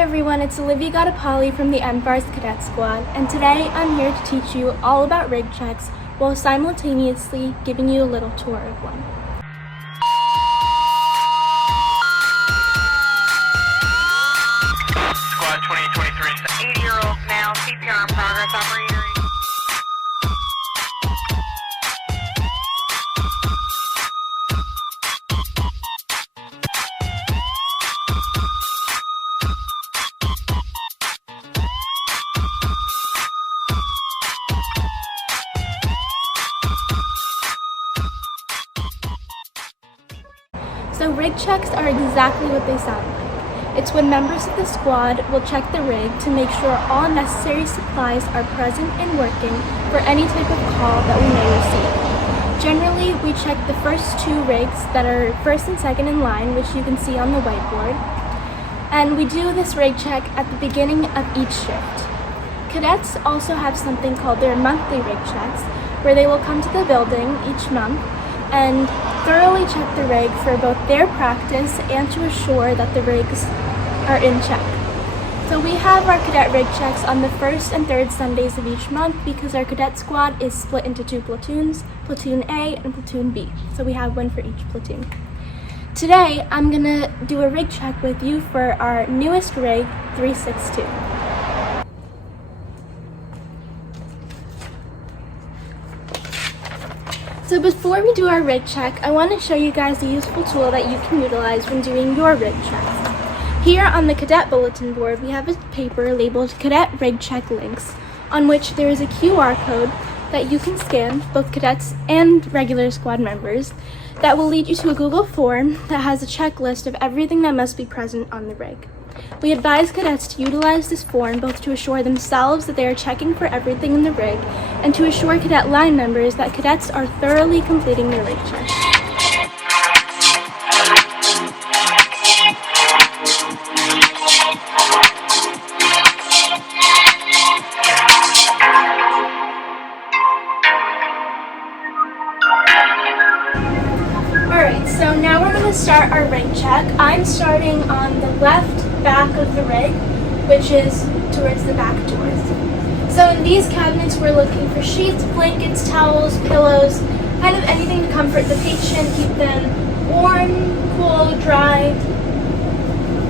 everyone, it's Olivia Gottapalli from the MFARS Cadet Squad, and today I'm here to teach you all about rig checks while simultaneously giving you a little tour of one. Squad 2023, 80-year-old male, CPR in progress, operator. So rig checks are exactly what they sound like. It's when members of the squad will check the rig to make sure all necessary supplies are present and working for any type of call that we may receive. Generally, we check the first two rigs that are first and second in line, which you can see on the whiteboard. And we do this rig check at the beginning of each shift. Cadets also have something called their monthly rig checks, where they will come to the building each month and thoroughly check the rig for both their practice and to assure that the rigs are in check. So we have our cadet rig checks on the first and third Sundays of each month because our cadet squad is split into two platoons, Platoon A and Platoon B. So we have one for each platoon. Today, I'm gonna do a rig check with you for our newest rig, 362. So before we do our rig check, I want to show you guys a useful tool that you can utilize when doing your rig checks. Here on the cadet bulletin board, we have a paper labeled Cadet Rig Check Links, on which there is a QR code that you can scan, both cadets and regular squad members, that will lead you to a Google form that has a checklist of everything that must be present on the rig. We advise cadets to utilize this form both to assure themselves that they are checking for everything in the rig and to assure cadet line members that cadets are thoroughly completing their rig check. Alright, so now we're going to start our rig check. I'm starting on the left back of the rig, which is towards the back doors. So in these cabinets we're looking for sheets, blankets, towels, pillows, kind of anything to comfort the patient, keep them warm, cool, dry.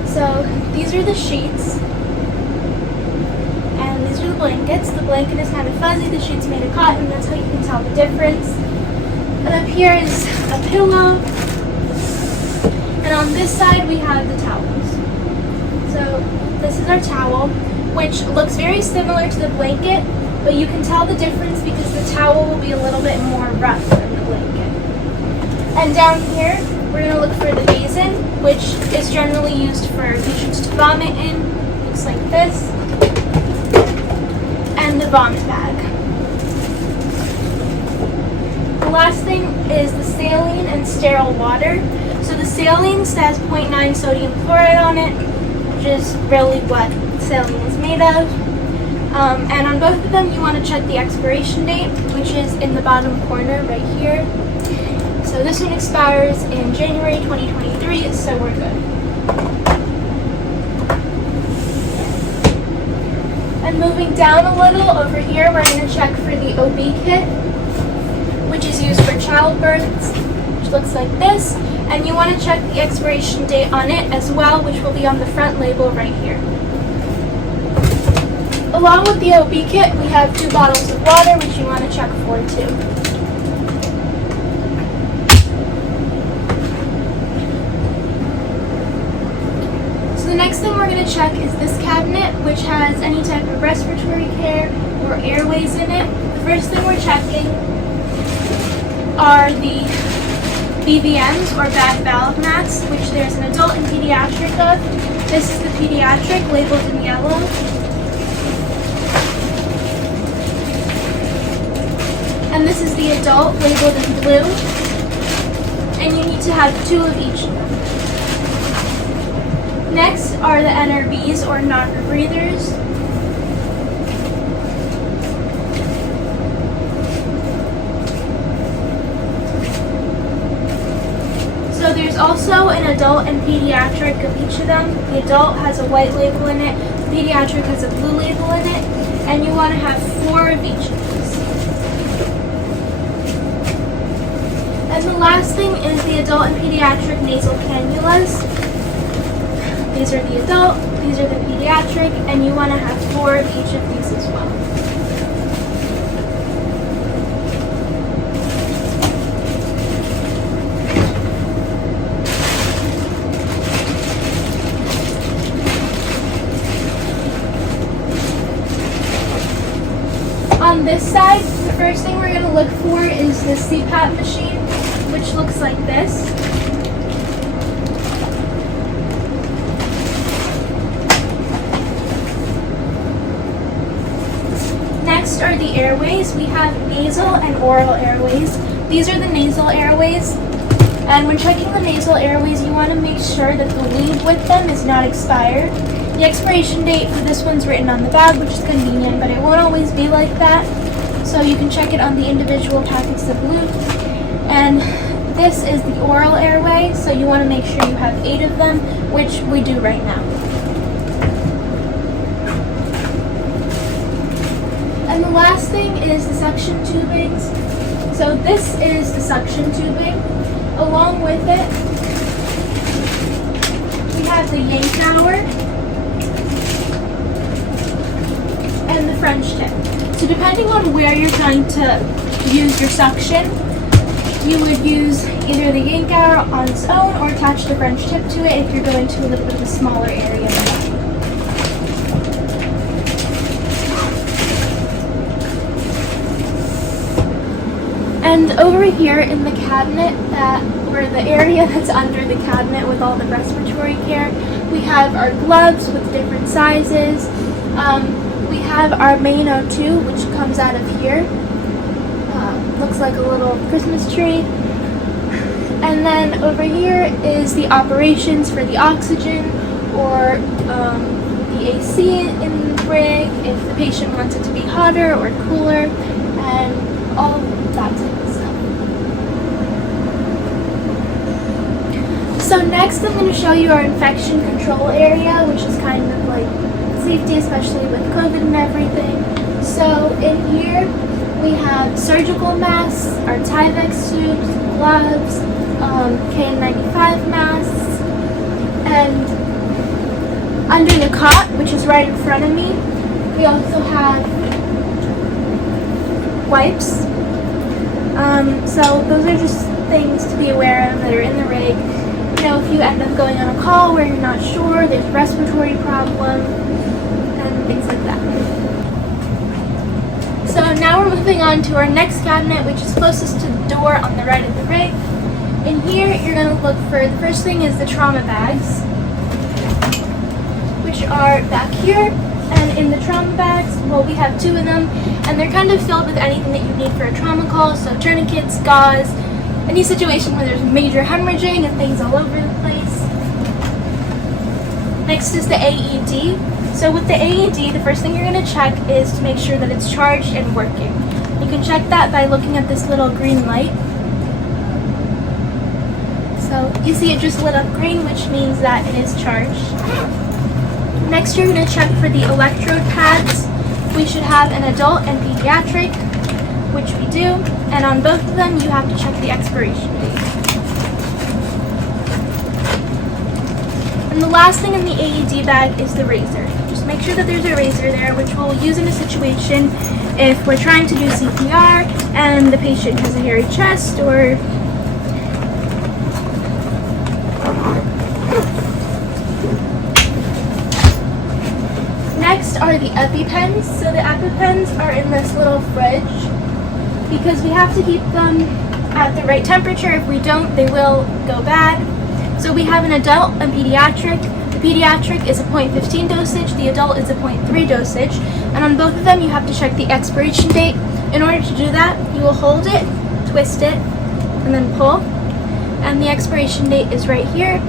So these are the sheets, and these are the blankets. The blanket is kind of fuzzy, the sheet's made of cotton, that's how you can tell the difference. And up here is a pillow, and on this side we have the towels. So this is our towel, which looks very similar to the blanket, but you can tell the difference because the towel will be a little bit more rough than the blanket. And down here, we're going to look for the basin, which is generally used for patients to vomit in. Looks like this. And the vomit bag. The last thing is the saline and sterile water. So the saline says 0.9 sodium chloride on it, which is really what saline is made of. And on both of them, you want to check the expiration date, which is in the bottom corner right here. So this one expires in January 2023, so we're good. And moving down a little over here, we're going to check for the OB kit, which is used for childbirths, which looks like this. And you want to check the expiration date on it as well, which will be on the front label right here. Along with the OB kit, we have 2 bottles of water, which you want to check for too. So the next thing we're going to check is this cabinet, which has any type of respiratory care or airways in it. The first thing we're checking are the BVMs, or bag valve mats, which there's an adult and pediatric of. This is the pediatric, labeled in yellow. And this is the adult, labeled in blue. And you need to have 2 of each of them. Next are the NRBs, or non-rebreathers. So there's also an adult and pediatric of each of them. The adult has a white label in it, the pediatric has a blue label in it, and you want to have 4 of each of these. And the last thing is the adult and pediatric nasal cannulas. These are the adult, these are the pediatric, and you want to have 4 of each of these as well. On this side, the first thing we're going to look for is the CPAP machine, which looks like this. Next are the airways. We have nasal and oral airways. These are the nasal airways. And when checking the nasal airways, you want to make sure that the lube with them is not expired. The expiration date for this one's written on the bag, which is convenient, but it won't always be like that. So you can check it on the individual packets of lube. And this is the oral airway, so you want to make sure you have 8 of them, which we do right now. And the last thing is the suction tubings. So this is the suction tubing. Along with it, we have the yank hour and the French tip. So depending on where you're trying to use your suction, you would use either the yank hour on its own or attach the French tip to it if you're going to a little bit of a smaller area than that. And over here in the cabinet, or the area that's under the cabinet with all the respiratory care, we have our gloves with different sizes. We have our main O2, which comes out of here. Looks like a little Christmas tree. And then over here is the operations for the oxygen or the AC in the rig, if the patient wants it to be hotter or cooler, and all that type of stuff. So next I'm going to show you our infection control area, which is kind of like safety, especially with COVID and everything. So in here we have surgical masks, our Tyvek tubes, gloves, KN95 masks, and under the cot, which is right in front of me, we also have wipes. So those are just things to be aware of that are in the rig. You know, if you end up going on a call where you're not sure, there's a respiratory problem, and things like that. So now we're moving on to our next cabinet, which is closest to the door on the right of the rig. In here, you're going to look for, the first thing is the trauma bags, which are back here. And in the trauma bags, well, we have 2 of them, and they're kind of filled with anything that you need for a trauma call, so tourniquets, gauze, any situation where there's major hemorrhaging and things all over the place. Next is the AED. So with the AED, the first thing you're going to check is to make sure that it's charged and working. You can check that by looking at this little green light. So you see it just lit up green, which means that it is charged. Next, you're going to check for the electrode pads. We should have an adult and pediatric, which we do, and on both of them you have to check the expiration date. And the last thing in the AED bag is the razor. Just make sure that there's a razor there, which we'll use in a situation if we're trying to do CPR and the patient has a hairy chest or Next are the EpiPens. So the EpiPens are in this little fridge because we have to keep them at the right temperature. If we don't, they will go bad. So we have an adult and pediatric. The pediatric is a 0.15 dosage, the adult is a 0.3 dosage, and on both of them you have to check the expiration date. In order to do that, you will hold it, twist it, and then pull. And the expiration date is right here.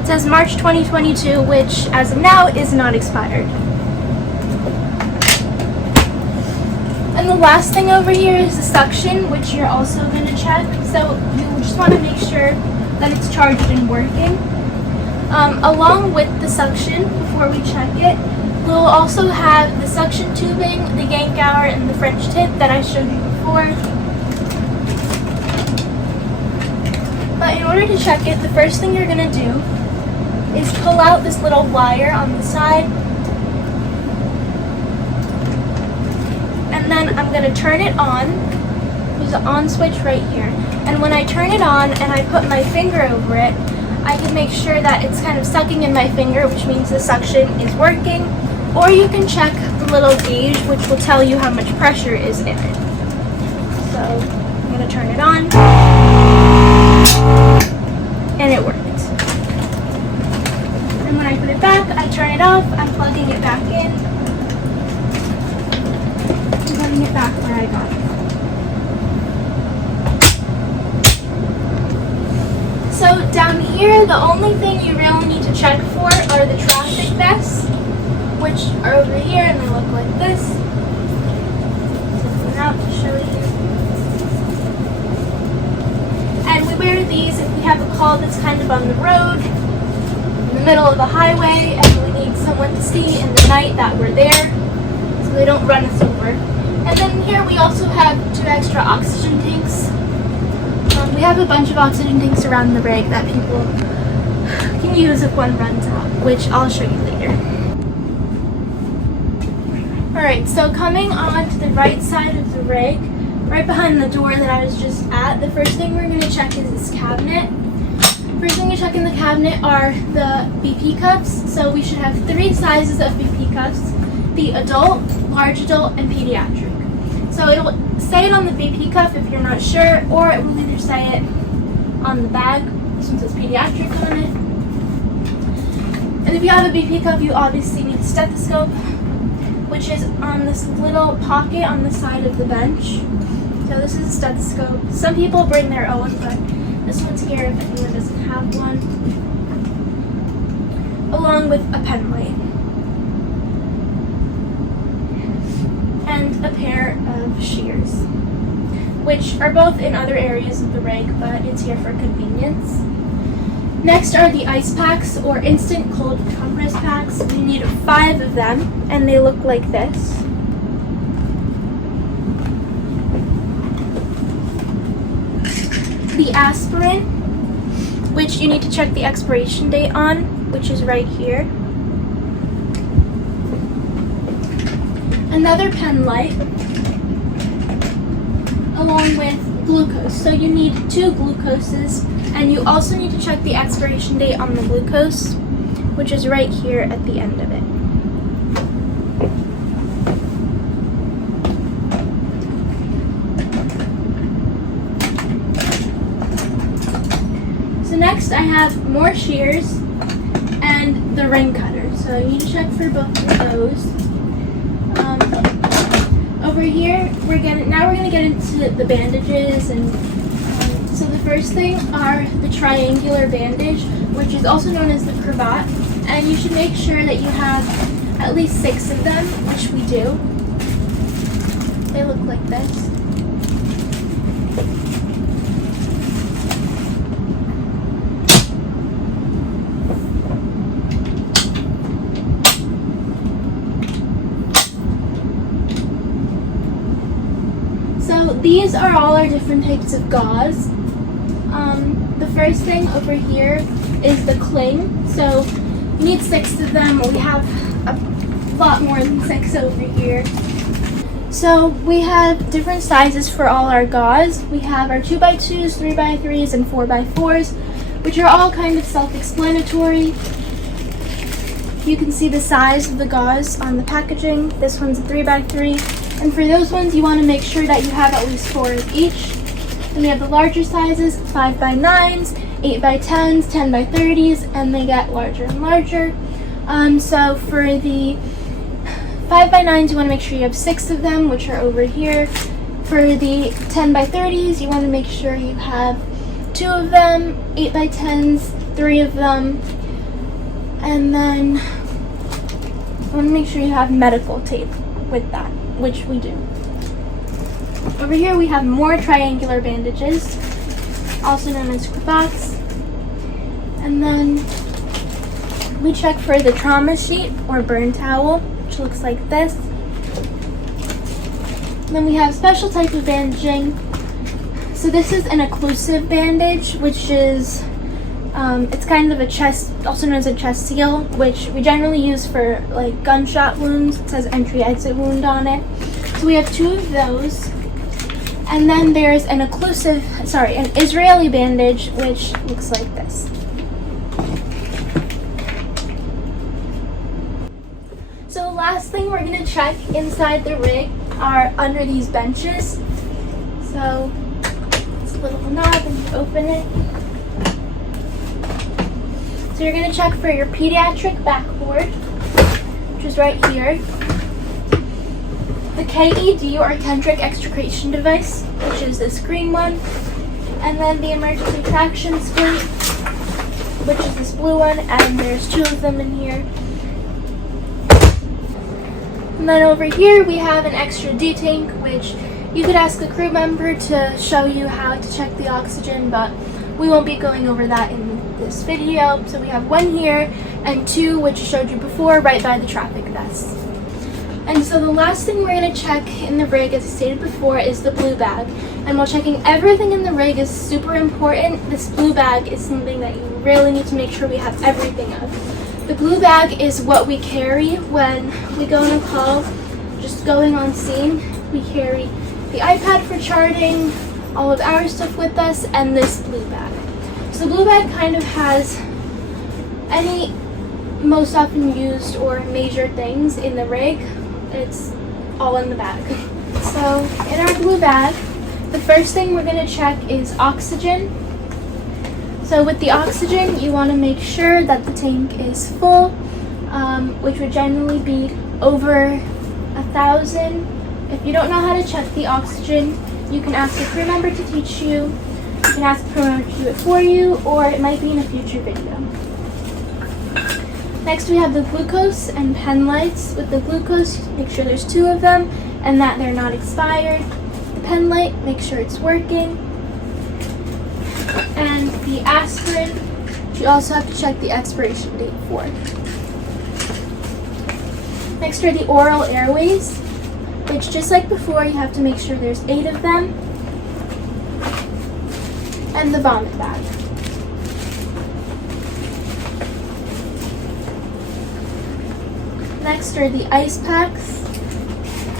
It says March 2022, which as of now is not expired. And the last thing over here is the suction, which you're also going to check. So you just want to make sure that it's charged and working. Along with the suction, before we check it, we'll also have the suction tubing, the yank hour, and the French tip that I showed you before. But in order to check it, the first thing you're going to do is pull out this little wire on the side. And then I'm going to turn it on. There's an on switch right here. And when I turn it on and I put my finger over it, I can make sure that it's kind of sucking in my finger, which means the suction is working. Or you can check the little gauge, which will tell you how much pressure is in it. So I'm going to turn it on. And it worked. And when I put it back, I turn it off. I'm plugging it back in. I'm putting it back where I got it. So down here, the only thing you really need to check for are the traffic vests, which are over here and they look like this. Zip them out to show you. And we wear these if we have a call that's kind of on the road, in the middle of the highway, and we need someone to see in the night that we're there, so they don't run us over. And then here we also have 2 extra oxygen tanks. We have a bunch of oxygen tanks around the rig that people can use if one runs out, which I'll show you later. Alright, so coming on to the right side of the rig, right behind the door that I was just at, the first thing we're going to check is this cabinet. First thing we check in the cabinet are the BP cuffs. So we should have 3 sizes of BP cuffs: the adult, large adult, and pediatric. So it'll say it on the BP cuff if you're not sure, or it will either say it on the bag. This one says pediatric on it. And if you have a BP cuff, you obviously need a stethoscope, which is on this little pocket on the side of the bench. So this is a stethoscope. Some people bring their own, but this one's here if anyone doesn't have one. Along with a pen light. And a pair of shears, which are both in other areas of the rig, but it's here for convenience. Next are the ice packs, or instant cold compress packs. We need 5 of them, and they look like this. The aspirin, which you need to check the expiration date on, which is right here. Another pen light, along with glucose. So you need 2 glucoses, and you also need to check the expiration date on the glucose, which is right here at the end of it. So next I have more shears and the ring cutter. So you need to check for both of those. Over here, we're going to get into the bandages, and so the first thing are the triangular bandage, which is also known as the cravat, and you should make sure that you have at least 6 of them, which we do. They look like this. So these are all our different types of gauze. The first thing over here is the cling. So you need 6 of them. We have a lot more than 6 over here. So we have different sizes for all our gauze. We have our 2x2s, 3x3s, and 4x4s, which are all kind of self-explanatory. You can see the size of the gauze on the packaging. This one's a 3x3. And for those ones, you want to make sure that you have at least 4 of each. Then we have the larger sizes, 5x9s, 8x10s, 10x30s, and they get larger and larger. So for the 5x9s, you want to make sure you have 6 of them, which are over here. For the 10x30s, you want to make sure you have 2 of them, 8x10s, 3 of them, and then you want to make sure you have medical tape with that, which we do. Over here we have more triangular bandages, also known as cravats. And then we check for the trauma sheet or burn towel, which looks like this. Then we have special type of bandaging. So this is an occlusive bandage, which is, it's kind of a chest, also known as a chest seal, which we generally use for like gunshot wounds. It says entry-exit wound on it. So we have 2 of those. And then there's an an Israeli bandage, which looks like this. So the last thing we're gonna check inside the rig are under these benches. So it's a little knob and you open it. So you're gonna check for your pediatric backboard, which is right here. The KED or Kendrick extrication device, which is this green one. And then the emergency traction splint, which is this blue one, and there's 2 of them in here. And then over here we have an extra D-tank, which you could ask a crew member to show you how to check the oxygen, but we won't be going over that in this video. So we have 1 here and 2, which I showed you before, right by the traffic vest. And so the last thing we're going to check in the rig, as I stated before, is the blue bag. And while checking everything in the rig is super important, this blue bag is something that you really need to make sure we have everything of. The blue bag is what we carry when we go on a call, just going on scene. We carry the iPad for charting, all of our stuff with us, and this blue bag. So the blue bag kind of has any most often used or major things in the rig. It's all in the bag. So in our blue bag, the first thing we're going to check is oxygen. So with the oxygen, you want to make sure that the tank is full, which would generally be over 1,000. If you don't know how to check the oxygen, you can ask a crew member to teach you. You can ask a crew member to do it for you, or it might be in a future video. Next we have the glucose and pen lights. With the glucose, make sure there's 2 of them and that they're not expired. The pen light, make sure it's working. And the aspirin, you also have to check the expiration date for. Next are the oral airways, which just like before, you have to make sure there's 8 of them. And the vomit bag. Next are the ice packs.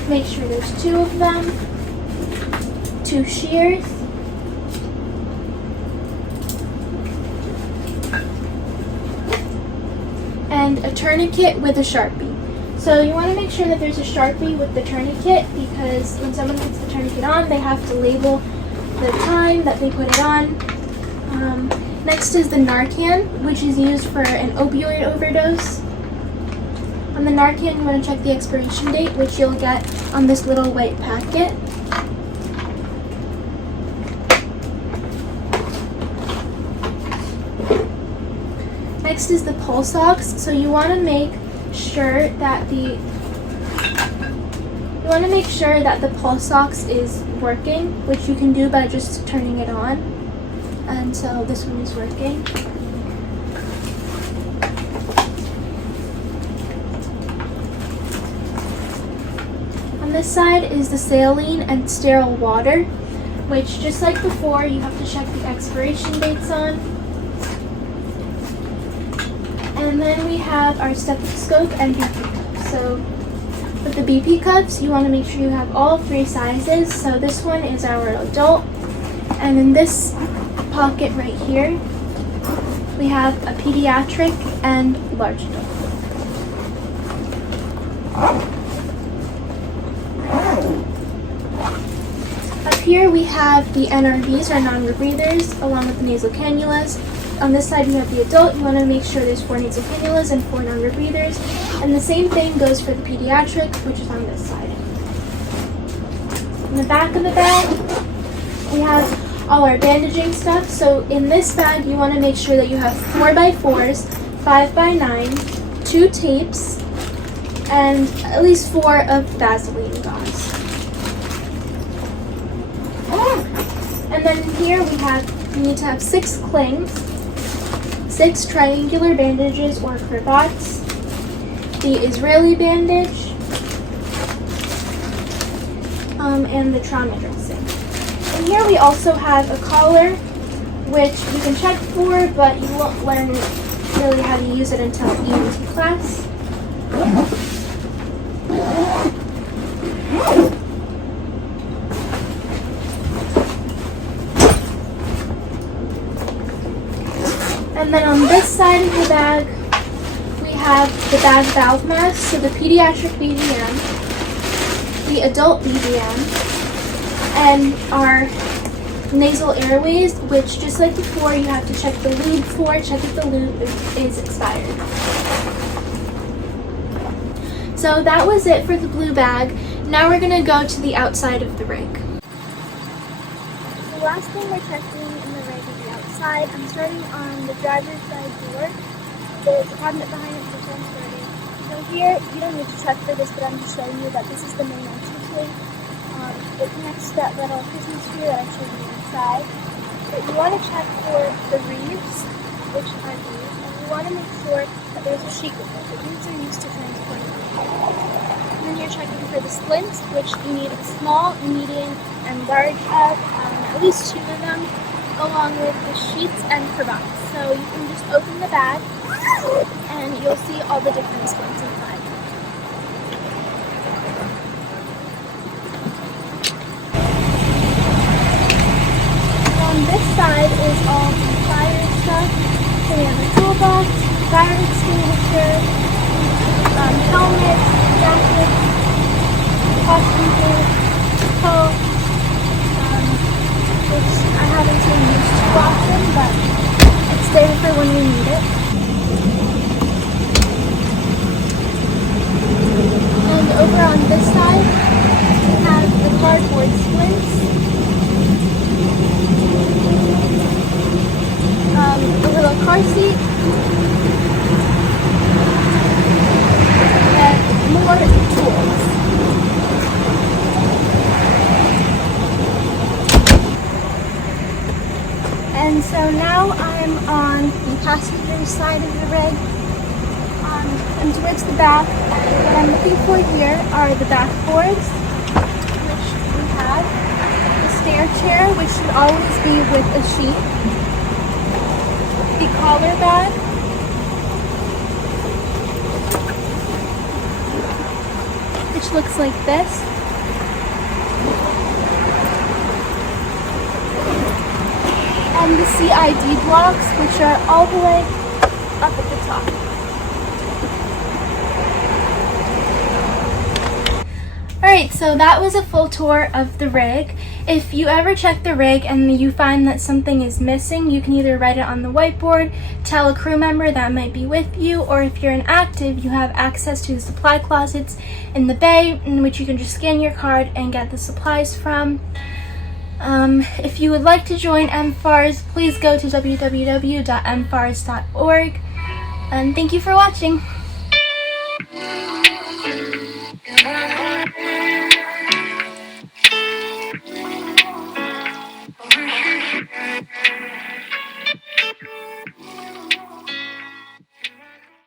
Make sure there's 2 of them. 2 shears. And a tourniquet with a Sharpie. So you want to make sure that there's a Sharpie with the tourniquet, because when someone puts the tourniquet on, they have to label the time that they put it on. Next is the Narcan, which is used for an opioid overdose. On the Narcan, you want to check the expiration date, which you'll get on this little white packet. Next is the pulse ox. So you want to make sure that the pulse ox is working, which you can do by just turning it on. And so this one is working. On this side is the saline and sterile water, which just like before, you have to check the expiration dates on. And then we have our stethoscope and BP cups. So with the BP cups, you want to make sure you have all 3 sizes. So this one is our adult, and in this pocket right here, we have a pediatric and large adult. Up here we have the NRBs, or non-rebreathers, along with the nasal cannulas. On this side, you have the adult. You want to make sure there's 4 nasal cannulas and 4 non-rebreathers. And the same thing goes for the pediatric, which is on this side. In the back of the bag, we have all our bandaging stuff. So in this bag, you want to make sure that you have 4x4s, 5x9, 2 tapes, and at least 4 of Vaseline gauze. And then here we need to have 6 clings, 6 triangular bandages or cravats, the Israeli bandage, and the trauma dressing. And here we also have a collar, which you can check for, but you won't learn really how to use it until EMT class. And then on this side of the bag, we have the bag valve mask, so the pediatric BVM, the adult BVM, and our nasal airways, which just like before, you have to check the lube for, check if the lube is expired. So that was it for the blue bag. Now we're gonna go to the outside of the rig. The last thing we're checking in the rig is the outside. I'm starting on the driver's side door. There's a cabinet behind it, which I'm starting. So here, you don't need to check for this, but I'm just showing you that this is the main entrance. It connects to that little Christmas tree that I showed you inside. But you want to check for the reeds, which are these, and you want to make sure that there's a sheet with it. The reeds are used to transporting people. And then you're checking for the splints, which you need a small, medium, and large of, at least 2 of them, along with the sheets and cravats. So you can just open the bag, and you'll see all the different splints inside. On this side is all the fire stuff. So we have a toolbox, fire extinguisher, helmet, jacket, costume boots, coat, which I haven't been used too often, but it's there for when we need it. And over on this side, we have the cardboard splints. A little car seat, and more tools. And so now I'm on the passenger side of the rig, and towards the back. And what I'm looking for here are the backboards, which we have, the stair chair, which should always be with a sheet, the collar bag, which looks like this, and the CID blocks, which are all the way up at the top. Alright, so that was a full tour of the rig. If you ever check the rig and you find that something is missing, you can either write it on the whiteboard, tell a crew member that might be with you, or if you're inactive, you have access to the supply closets in the bay, in which you can just scan your card and get the supplies from. If you would like to join MFARS, please go to www.mfars.org. And thank you for watching.